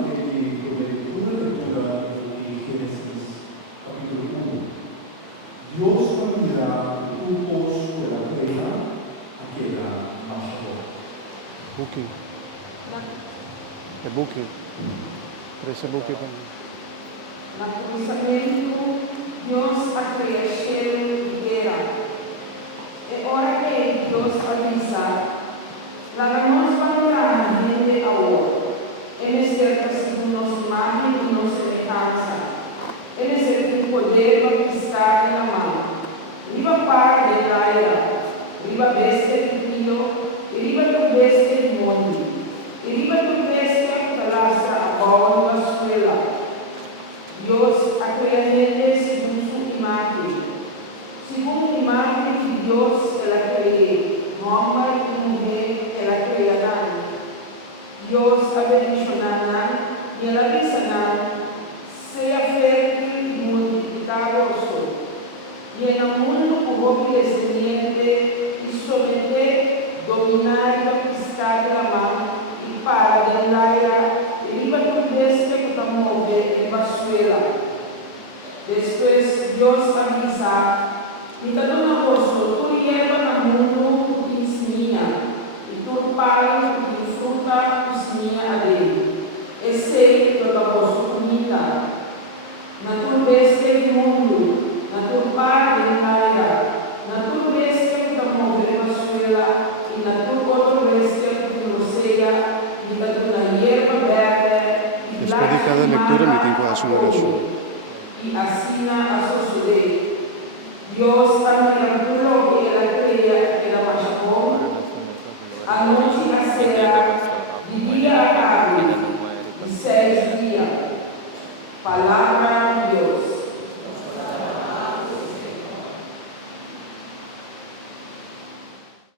una lectura de Génesis capítulo 1. Dios cambiará un pozo de la tierra a que la marchó. Booking. The booking. Trece booking. Na pensamento, Deus a crescer higuera. É hora que Deus avisa. La nos valorará gente ahora. Ele é certo segundo nossa imagem e nossa semelhança. Ele é certo o poder para estar na mão. Riba par de laia, riba bestia de filho, e riba do bestia de mundo. E riba do bestia que lastra a bola na escola. Deus a crea gente segundo sua imagem. Segundo a imagem de Deus, ela cria. Homem e mulher, ela cria. Deus a bendicionará e ela avisará. Seja fértil e multiplicado. E no mundo o homem descendente e somente dominar e conquistar a mão e para de laia e viva do besta que está mover em Venezuela. Depois Deus avisa, então não posso, tu leva no mundo que ensina e tu para que fruta ensina a dele. E sei que eu não posso comida. Na tua besta do mundo, na tua parte de laia, na tua besta que está mover em Venezuela e na tua outra besta que não seja e na tua hierba verde. Después de cada lectura me tengo que hacer una oración. Y así a suceder. Dios también lo que era creía que la machacó, anoche a cera, de día a tarde, y 6 días. Palabra